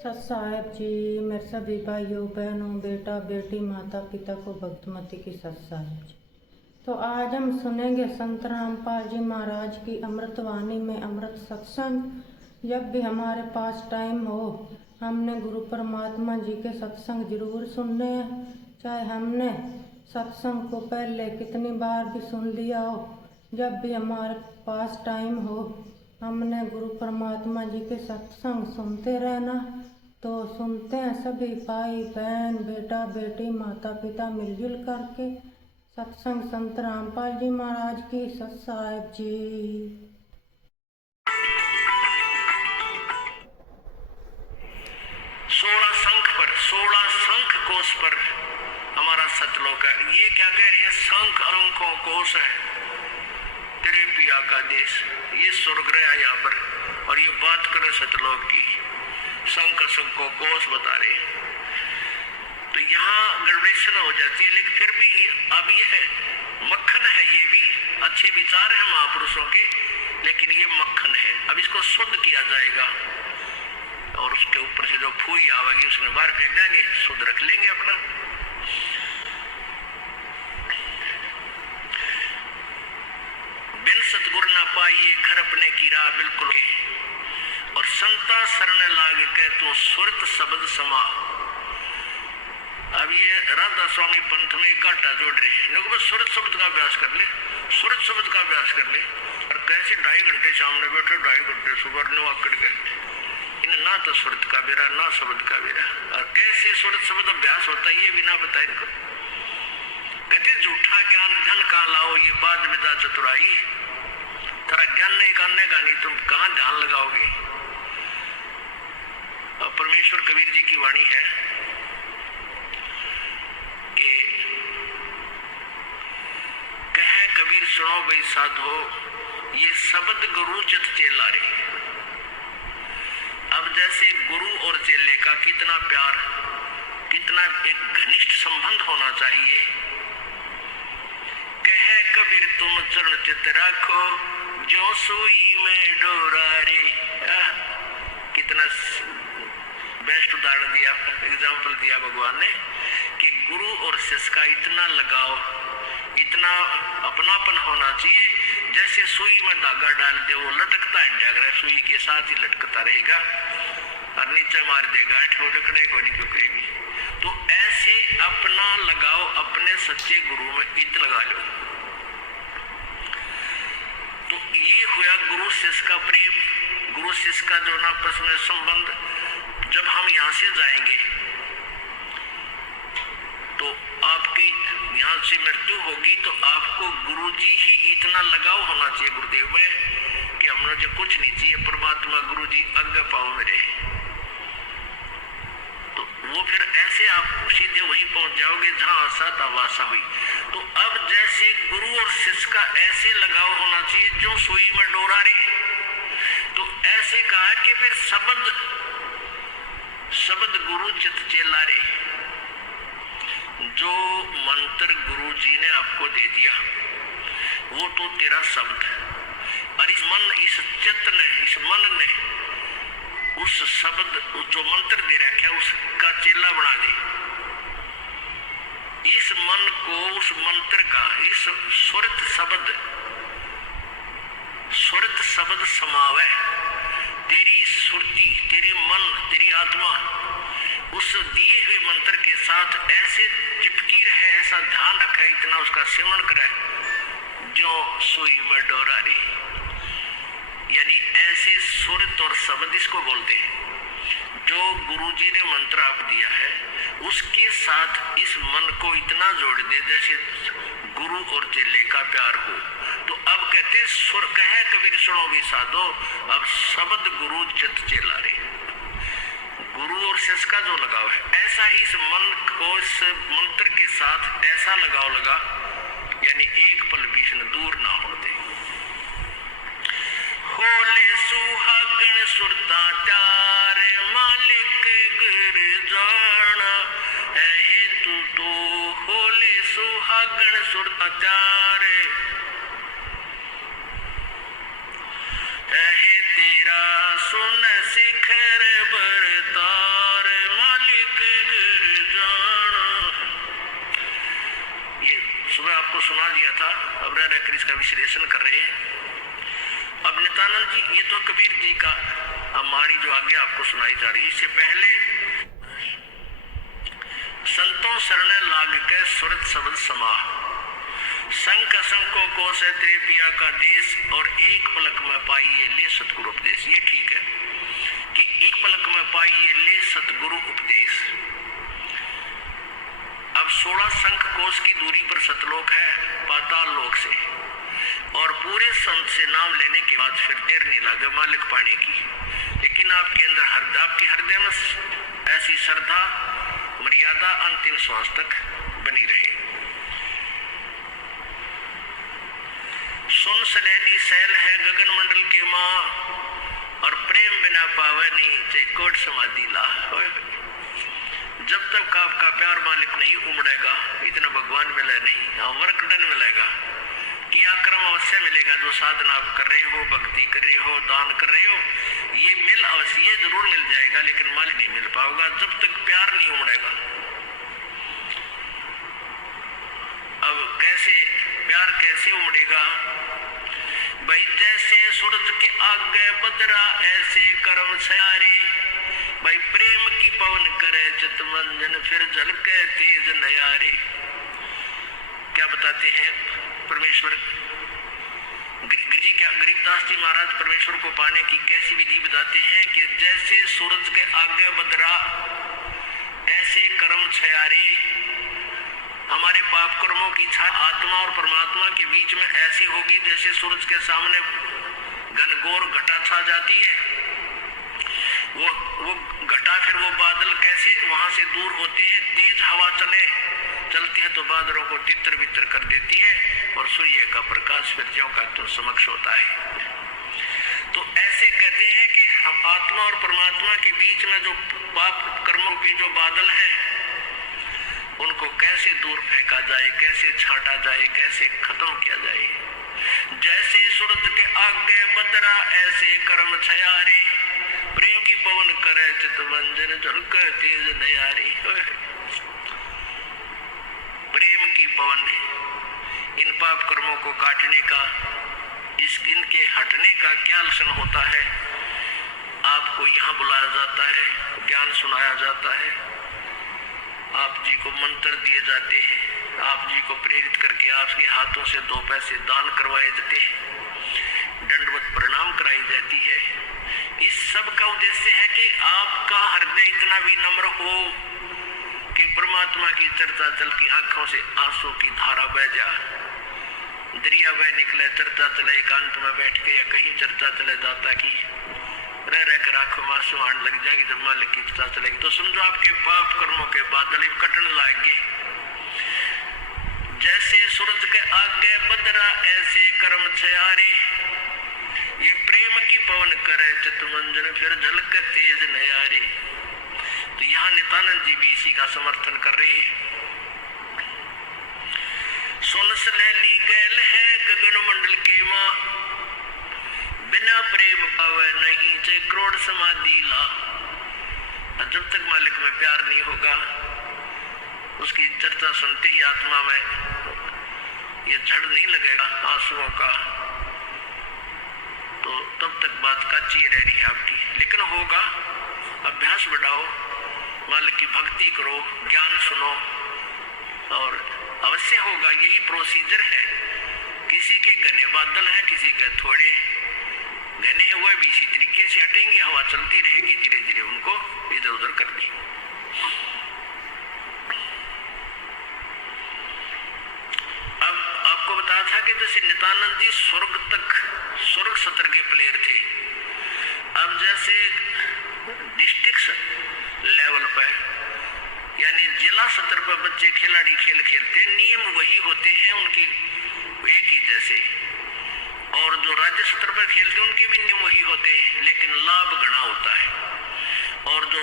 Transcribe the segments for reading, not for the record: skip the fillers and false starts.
सत साहेब जी, मेरे सभी भाइयों बहनों बेटा बेटी माता पिता को भक्तमती की सत साहेब जी। तो आज हम सुनेंगे संत रामपाल जी महाराज की अमृतवाणी में अमृत सत्संग। जब भी हमारे पास टाइम हो हमने गुरु परमात्मा जी के सत्संग जरूर सुनने हैं, चाहे हमने सत्संग को पहले कितनी बार भी सुन लिया हो। जब भी हमारे पास टाइम हो हमने गुरु परमात्मा जी के सत्संग सुनते रहना। तो सुनते हैं सभी भाई बहन बेटा बेटी माता पिता मिलजुल करके सत्संग संत रामपाल जी महाराज की सत साहेब जी। 16 शंख पर 16 शंख कोश पर हमारा सतलोक है। ये क्या कह रहे हैं? शंख अंकों कोश है तेरे पिया का देश। ये स्वर्ग रहा यहाँ पर और ये बात करे सतलोक की। शंख को कोश बता रहे हैं तो यहाँ गड़बड़ेशन हो जाती है। लेकिन फिर भी अब ये मक्खन है, ये भी अच्छे विचार है महापुरुषों के, लेकिन ये मक्खन है। अब इसको शुद्ध किया जाएगा और उसके ऊपर से जो फूई आवेगी उसमें बाहर फेंक देंगे, शुद्ध रख लेंगे अपना। बिन सतगुर ना पाइए घर अपने की राह बिल्कुल के, और संता शरण लाग के तो सुरत शब्द समा। अब ये राधा स्वामी पंथ में घाटा जोड़ रहे हैं। सुरत शब्द का अभ्यास कर ले, सुरत शब्द का अभ्यास कर ले। और कैसे 2.5 घंटे सामने बैठे, 2.5 घंटे सुबह नो आकड़ गए, इन ना तो सुरत का बेरा ना शब्द का बेरा। और कैसे सुरत शब्द अभ्यास होता है ये भी ना बताए इनको। कहते झूठा ज्ञान धन का लाओ, ये बात विदा चतुराई। तेरा ज्ञान नहीं करने का, नहीं तुम कहाँ ध्यान लगाओगे। और परमेश्वर कबीर जी की वाणी है कि कहे कबीर सुनो भाई साधो, ये शब्द गुरु चित चेला रे। अब जैसे गुरु और चेले का कितना प्यार, कितना एक घनिष्ठ संबंध होना चाहिए। कहे कबीर तुम चरण चित रखो, जो सुई में डोरा रे। कितना बेस्ट उदाहरण दिया, एग्जाम्पल दिया भगवान ने कि गुरु और शिष्य का इतना लगाव, इतना अपनापन होना चाहिए। जैसे सुई में धागा डाल दे, वो लटकता है, जागरा सुई के साथ ही लटकता रहेगा और नीचे मार देगा, ठोकने को नहीं क्योंकि। तो ऐसे अपना लगाओ अपने सच्चे गुरु में इत लगा लो। तो ये हुआ गुरु शिष्य का प्रेम, गुरु शिष्य का जो ना आपस में संबंध। जब हम यहाँ से जाएंगे तो आपकी यहाँ से मृत्यु होगी तो आपको गुरु जी ही इतना लगाव होना चाहिए गुरुदेव में कि हमने जो कुछ नहीं चाहिए, परमात्मा गुरु जी आगे पाओ मेरे। तो वो फिर ऐसे आप सीधे वहीं पहुंच जाओगे जहां आशा था वासा हुई। तो अब जैसे गुरु और शिष्य का ऐसे लगाव होना चाहिए जो सुई में डोरा रे। तो ऐसे कहा कि फिर शब्द गुरु चित चेला रे। जो मंत्र गुरु जी ने आपको दे दिया वो तो तेरा शब्द है, और इस चित्त ने, इस मन ने उस शब्द जो मंत्र दे रखा है उसका चेला बना दे। इस मन को उस मंत्र का, इस सुरत शब्द समावे। तेरी सुरती, तेरी मन, तेरी आत्मा उस दिए हुए मंत्र के साथ ऐसे चिपकी रहे, ऐसा ध्यान रखे, इतना उसका सिमरन करे जो सुई में डोरा रे। यानी ऐसे सुरत और शब्द इसको बोलते हैं। जो गुरु जी ने मंत्र आप दिया है उसके साथ इस मन को इतना जोड़ दे जैसे गुरु और चेले का प्यार हो। तो अब कहते सुर कहे कबीर सुनो भी साधो, अब शब्द गुरु चित चेला रे। गुरु और शिष्य का जो लगाव है, ऐसा ही इस मन को इस मंत्र के साथ ऐसा लगाव लगा, यानी एक पल भी दूर ना होते। होले सुहागण सुरता त्यार, मालिक गुर जाना है तू तो। होले सुहागण सुरता त्यार, है तेरा सुन शिखर बरता। दिया था, अब रह रहकर इसका विश्लेषण कर रहे हैं। अब नित्यानंद जी, ये तो कबीर जी का वाणी जो आगे आपको सुनाई जा रही है, इससे पहले संतों शरण लाग के सुरत शब्द समाह, संख असंको कोश है तेरे पिया का देश, और एक पलक में पाइए ले सतगुरु उपदेश। ये ठीक है कि एक पलक में पाइए ले सतगुरु उपदेश। अब 16 शंख कोश की दूरी पर सतलोक है पाताल लोक से, और पूरे संत से नाम लेने के बाद फिर देर नहीं लगे मालिक पाने की। लेकिन आपके अंदर आपके हृदय में ऐसी श्रद्धा मर्यादा अंतिम श्वास तक बनी रहे। सुन सनैली सैल है गगन मंडल के माँ, और प्रेम बिना पावे नहीं चाहे कोट समाधि ला। जब तक आपका प्यार मालिक नहीं उमड़ेगा, इतना भगवान मिले नहीं। हाँ, वर्कडन मिलेगा कि आक्रम अवश्य मिलेगा। जो साधना आप कर रहे हो, भक्ति कर रहे हो, दान कर रहे हो, ये मिल अवश्य, ये जरूर मिल जाएगा, लेकिन माल नहीं मिल पाएगा जब तक प्यार नहीं उमड़ेगा। अब कैसे प्यार कैसे उमड़ेगा भाई? जैसे सूरज के आगे बदरा ऐसे कर्म छयारे, भाई प्रेम की पवन करे चित मंजन फिर झलके तेज नयारे। क्या बताते हैं परमेश्वर गरीबदास जी महाराज परमेश्वर को पाने की कैसी विधि बताते हैं कि जैसे सूरज के आगे बदरा ऐसे कर्म छयारे, हमारे पाप कर्मों की छाया आत्मा और परमात्मा के बीच में ऐसी होगी जैसे सूरज के सामने घनघोर घटा छा जाती है। वो घटा, फिर वो बादल कैसे वहां से दूर होते हैं, तेज हवा चलती है तो बादलों को तितर बितर कर देती है, और सूर्य का प्रकाश फिर ज्यों का तो समक्ष होता है। तो ऐसे कहते हैं कि हम आत्मा और परमात्मा के बीच में जो पाप कर्मों की जो बादल है, उनको कैसे दूर फेंका जाए, कैसे छांटा जाए, कैसे खत्म किया जाए। जैसे सूरज के आगे बदरा ऐसे कर्म छयारे, प्रेम की पवन करे चित मंजन झलक तेज नयारी। प्रेम की पवन इन पाप कर्मों को काटने का, इनके हटने का क्या लक्षण होता है? आपको यहाँ बुलाया जाता है, ज्ञान सुनाया जाता है, आप जी को मंत्र दिए जाते हैं, आप जी को प्रेरित करके आपके हाथों से 2 पैसे दान करवाए जाते हैं, दंडवत प्रणाम कराई जाती है। इस सब का उद्देश्य है कि आपका हृदय इतना विनम्र हो कि परमात्मा की चर्चा चल की आंखों से आंसू की धारा बह जा, दरिया बह निकले, चर्चा चले एकांत में बैठ के, या कहीं चर्चा चले जाता की रह कर आंखों में आंसू आने लग जाएगी। जब मालिक की चर्चा चलेगी तो समझो आपके पाप कर्मों के बादल कटने लाएंगे। जैसे सूरज के आगे बदरा ऐसे कर्म छयारे, ये प्रेम की पवन करे चित मंजन फिर झलक तेज नयारे। तो यहाँ नित्यानंद जी भी इसी का समर्थन कर रहे हैं। सुन सलैली गैल है गगन मंडल के माँ, बिना प्रेम पावे नहीं चाहे करोड़ समाधि ला। जब तक मालिक में प्यार नहीं होगा, उसकी चर्चा सुनते ही आत्मा में ये झड़ नहीं लगेगा आंसुओं का, तो तब तक बात कच्ची रह रही है आपकी। लेकिन होगा, अभ्यास बढ़ाओ, मालिक की भक्ति करो, ज्ञान सुनो, और अवश्य होगा। यही प्रोसीजर है। किसी के घने बादल है, किसी के थोड़े घने हुए भी इसी तरीके से हटेंगे, हवा चलती रहेगी, धीरे धीरे उनको इधर उधर कर देंगे। अब आपको बताया था कि जैसे नित्यानंद जी स्वर्ग सत्र के प्लेयर थे। अब जैसे डिस्ट्रिक्ट लेवल पर यानी जिला सत्र पर बच्चे खिलाड़ी खेल खेलते हैं, नियम वही होते हैं उनकी एक ही जैसे, और जो राज्य स्तर पर खेलते हैं उनके भी नियम वही होते हैं, लेकिन लाभ घना होता है। और जो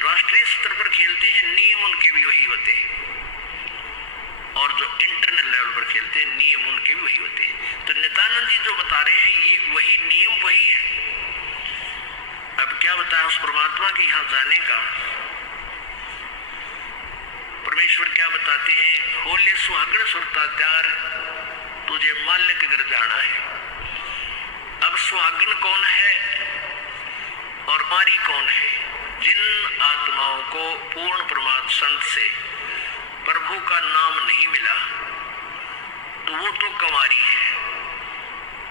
राष्ट्रीय स्तर पर खेलते हैं नियम उनके भी वही होते हैं, और जो इंटरनल लेवल पर खेलते हैं नियम उनके भी वही होते हैं। तो नित्यानंद जी जो बता रहे हैं ये वही नियम वही है। अब क्या बताया उस परमात्मा के यहाँ जाने का? परमेश्वर क्या बताते हैं, होले सुहागण सुरता त्यार तुझे मालिक घर जाना है। अब सुहागण कौन है और मारी कौन है? जिन आत्माओं को पूर्ण प्रमाद संत से प्रभु का नाम नहीं मिला तो वो तो कंवारी है,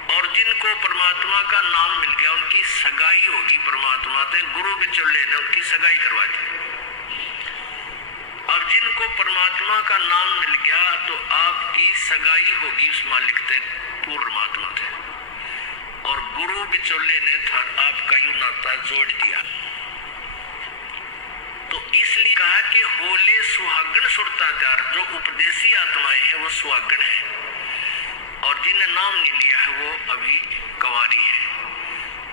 और जिनको परमात्मा का नाम मिल गया उनकी सगाई होगी परमात्मा से। गुरु बिचौले ने उनकी सगाई करवा दी। अब जिनको परमात्मा का नाम मिल गया तो आपकी सगाई होगी उस मालिक से, परमात्मा से, और गुरु बिचौले ने आपका यू नाता जोड़ दिया। तो इसलिए कहा कि होले सुहागण सुरता त्यार, जो उपदेशी आत्माएं हैं वो सुहागण है, और जिन्हें नाम नहीं लिया है वो अभी कंवारी है।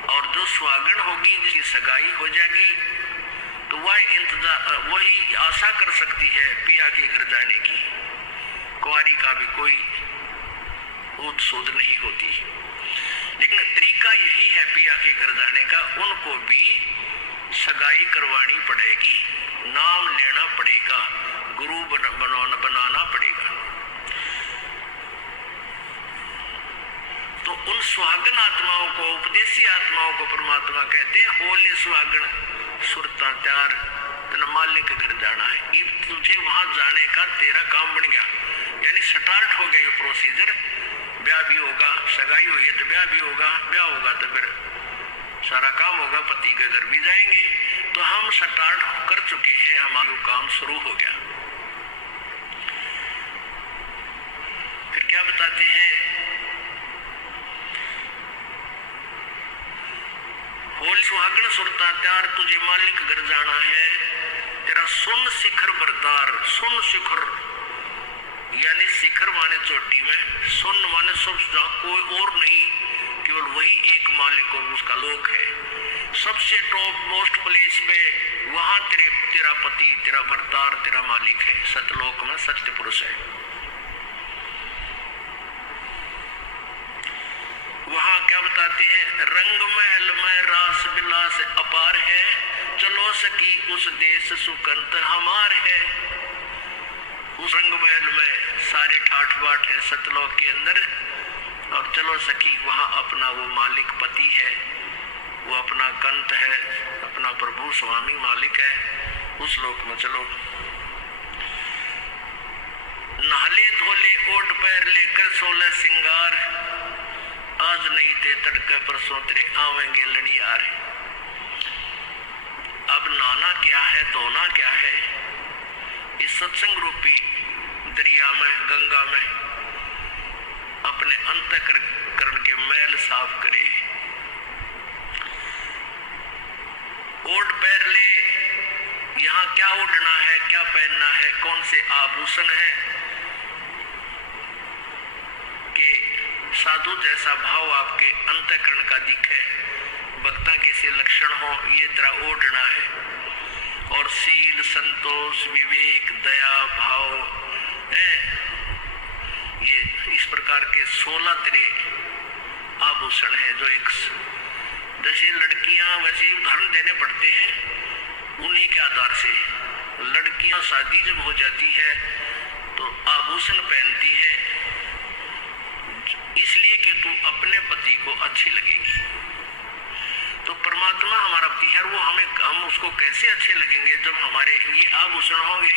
और जो सुहागण होगी जिसकी सगाई हो जाएगी तो वह इंतजार वही आशा कर सकती है पिया के घर जाने की। कुंवारी का भी कोई ऊट सूद नहीं होती, लेकिन तरीका यही है पिया के घर जाने का, उनको भी सगाई करवानी पड़ेगी, नाम लेना पड़ेगा, गुरु बनाना पड़ेगा। तो उन सुहागन आत्माओं को, उपदेशी आत्माओं को परमात्मा कहते हैं होले सुहागण सुरता त्यार तेना मालिक घर जाना है। ये तुझे वहां जाने का तेरा काम बन गया, यानी स्टार्ट हो गया ये प्रोसीजर। ब्याह भी होगा, सगाई हुई है तो ब्याह भी होगा, ब्याह होगा तो फिर सारा काम होगा, पति के घर भी जाएंगे। तो हम स्टार्ट कर चुके हैं, हमारा काम शुरू हो गया। फिर क्या बताते हैं, होल सुहागण सुरता त्यार तुझे मालिक घर जाना है, तेरा सुन शिखर बरतार। सुन शिखर यानी शिखर माने चोटी में, सुन माने सब कोई और नहीं, केवल वही एक मालिक और उसका लोक है। सबसे टॉप मोस्ट प्लेस पे वहां तेरा पति, तेरा भरतार, तेरा मालिक है। सतलोक में सत्य पुरुष है। वहां क्या बताते हैं, रंग महल में रास विलास अपार है, चलो सकी उस देश सुकंत हमार है। उस रंग महल में सारे ठाठ बाट है सतलोक के अंदर, और चलो सकी वहां अपना वो मालिक पति है, वो अपना कंत है, अपना प्रभु स्वामी मालिक है, उस लोक में चलो। नहले धोले ओढ़ पैर लेकर 16 सिंगार, आज नहीं थे तड़के परसों तेरे आवेंगे लड़ियार। अब नहाना क्या है, धोना क्या है, इस सत्संग रूपी दरिया में, गंगा में अपने अंतःकरण के मैल साफ करे। ओढ़ पैर ले, यहाँ क्या ओढ़ना है, क्या पहनना है, कौन से आभूषण है कि साधु जैसा भाव आपके अंतःकरण का दिखे, भक्ता के से लक्षण हो, ये तरह ओढ़ना है। और शील, संतोष, विवेक, दया भाव है, ये इस प्रकार के 16 तरह आभूषण है जो एक जैसे लड़कियां वैसे उदाहरण देने पड़ते हैं उन्हीं के आधार से। लड़कियां शादी जब हो जाती है तो आभूषण पहनती है इसलिए कि तू अपने पति को अच्छी लगेगी। तो परमात्मा हमारा पति है, वो हम उसको कैसे अच्छे लगेंगे जब हमारे ये आभूषण होंगे,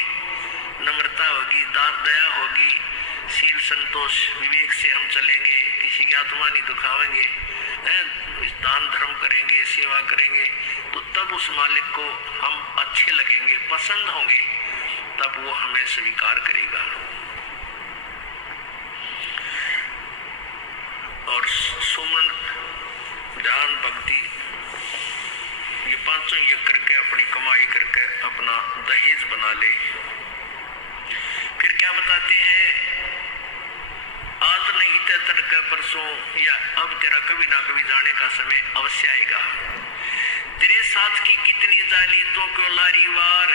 नम्रता होगी, दया होगी, शील, संतोष, विवेक से हम चलेंगे, किसी की आत्मा नहीं दुखावेंगे, दान धर्म करेंगे, सेवा करेंगे, तो तब उस मालिक को हम अच्छे लगेंगे, पसंद होंगे, तब वो हमें स्वीकार करेगा। और सुमन, ध्यान, भक्ति, ये पांचों ये करके अपनी कमाई करके अपना दहेज बना ले। फिर क्या बताते हैं, आज नहीं तो तड़के परसों या अब तेरा कभी ना कभी जाने का समय अवश्य आएगा। तेरे साथ की कितनी जाली तो क्यों लारी वार,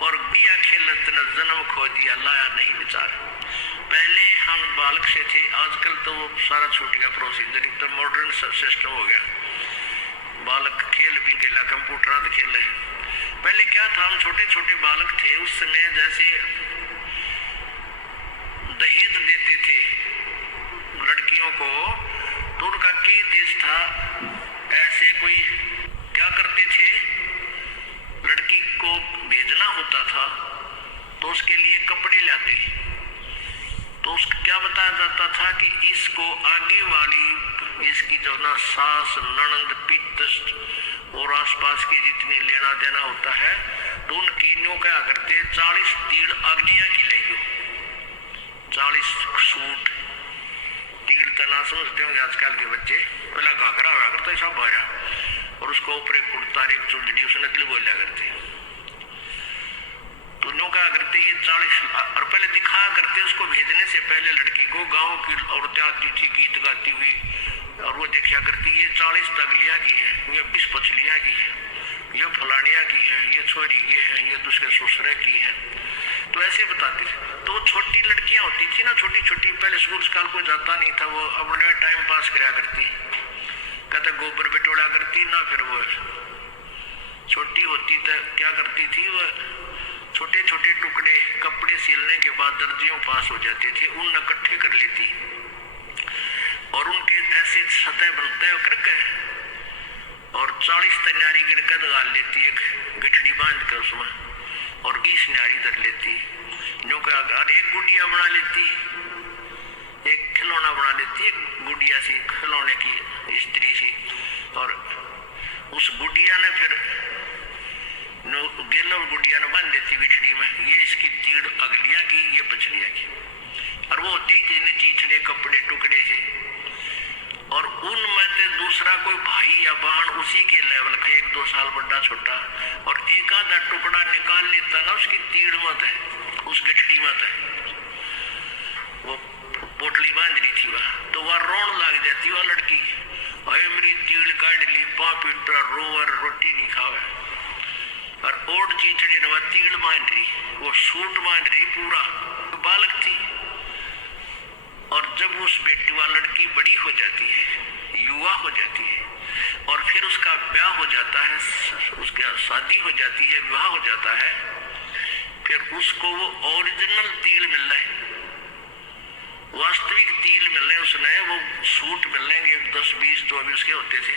और बिया खेलत न जन्म खो दिया लाया नहीं विचार। पहले हम बालक से थे, आजकल तो वो सारा छूट गया प्रोसीजर, एकदम मॉडर्न सिस्टम हो गया। बालक खेल भी खेला, कंप्यूटर खेल रहे, पहले क्या था, हम छोटे छोटे बालक थे, उस समय जैसे दहेज देते थे लड़कियों को, तो उनका क्या देश था, ऐसे कोई क्या करते थे, लड़की को भेजना होता था तो उसके लिए कपड़े लाते, तो उसको क्या बताया जाता था कि इसको आगे वाली इसकी जो ना सास ननंद पित्त और आसपास के जितनी लेना देना होता है, तो उनकी न्यू क्या करते, 40 तीड़ अग्निया की लेगी, 40 सूट तीड़ तना समझते होंगे आजकल के बच्चे, पहला घाघरा हुआ करता ऐसा बाया, और उसको ऊपर एक कुर्ता एक चुंडी उसने नकली बोला करते, तो नो क्या करते ये 40, और पहले दिखाया करते उसको भेजने से पहले लड़की को, गांव की औरतें आती थी गीत गाती हुई, और वो देखा करती ये 40 तगलिया की है, ये 20 पछलिया की है, ये फलानिया की है, ये छोरी ये है, ये दूसरे ससुरे की है, तो ऐसे बताते थे। तो वो छोटी लड़कियां होती थी ना, छोटी छोटी, पहले स्कूल स्काल को जाता नहीं था, वो अपने टाइम पास कराया करती, कहते गोबर बिटोड़ा करती ना, फिर वो छोटी होती तो क्या करती थी, वो छोटे छोटे टुकड़े कपड़े सिलने के बाद दर्जियों पास हो जाते थे, उन इकट्ठे कर लेती और उनके ऐसे सतह बनते करके और 40 तैयारी गिरकर डाल लेती, एक गठड़ी बांध कर उसमें, और 20 न्यारी धर लेती, जो क्या एक गुड़िया बना लेती, एक खिलौना बना लेती, एक गुड़िया सी खिलौने की स्त्री सी, और उस गुड़िया ने फिर गेलो गुड़िया ने बांध देती बिछड़ी में, ये इसकी तीड़ अगलिया की, ये पछलिया की, और वो होती थी चीचड़े कपड़े टुकड़े से, और उनमें से दूसरा कोई भाई या बहन उसी के लेवल का 1-2 साल बड़ा छोटा, और एक आधा टुकड़ा निकाल लेता ना उसकी तीड़ मत है, उस गठड़ी मत है, वो पोटली बांध रही थी वह, तो वह रोन लग जाती वह लड़की, अरे मेरी तीड़ काट ली, पापीटर रोवर रोटी नहीं खावे, और ओट चीचड़े ने वह तीड़ बांध रही, वो सूट बांध रही पूरा, तो बालक थी, और जब उस बेटी वाली लड़की बड़ी हो जाती है, युवा हो जाती है, और फिर उसका ब्याह हो जाता है, उसकी शादी हो जाती है, विवाह हो जाता है, फिर उसको वो ओरिजिनल तिल मिल रहा है, वास्तविक तिल मिल रहे हैं, उसने वो सूट मिल रहे 10-20 तो अभी उसके होते थे,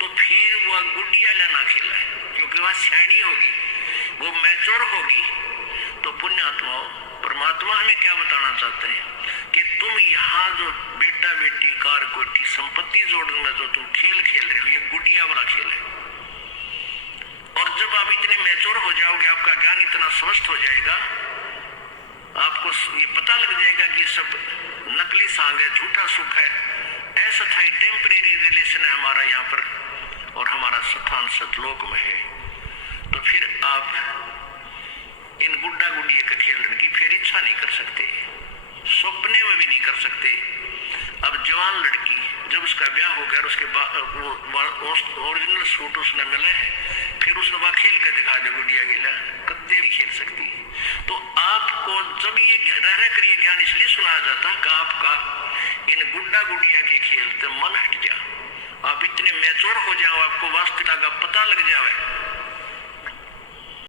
तो फिर वह गुड़िया लेना खिला है, क्योंकि वह सयानी होगी, वो मैच्योर होगी, तो पुण्यात्मा परमात्मा हमें क्या बताना चाहते हैं कि तुम यहाँ जो बेटा बेटी कार कोठी संपत्ति जोड़ने में जो तुम खेल खेल रहे हो, ये गुड़िया वाला खेल है, और जब आप इतने मैच्योर हो जाओगे, आपका ज्ञान इतना स्वस्थ हो जाएगा, आपको ये पता लग जाएगा कि सब नकली सांग है, झूठा सुख है, ऐसा था टेम्परेरी रिलेशन है हमारा यहाँ पर, और हमारा स्थान सतलोक में है, तो फिर आप इन गुड्डा गुड़िया के खेलने की फिर इच्छा नहीं कर सकते, सपने में भी नहीं कर सकते। अब जवान लड़की जब उसका ब्याह हो गया, उसके बाद ओरिजिनल सूट उसने मिले हैं, फिर उसने वह खेल कर दिखा दे गुड़िया गिला, कद्दे भी खेल सकती है। तो आपको जब ये रह कर ये ज्ञान इसलिए सुनाया जाता है कि आपका इन गुड्डा गुड़िया के खेल से मन हट जा, आप इतने मैच्योर हो जाओ, आपको वास्तविकता का पता लग जाए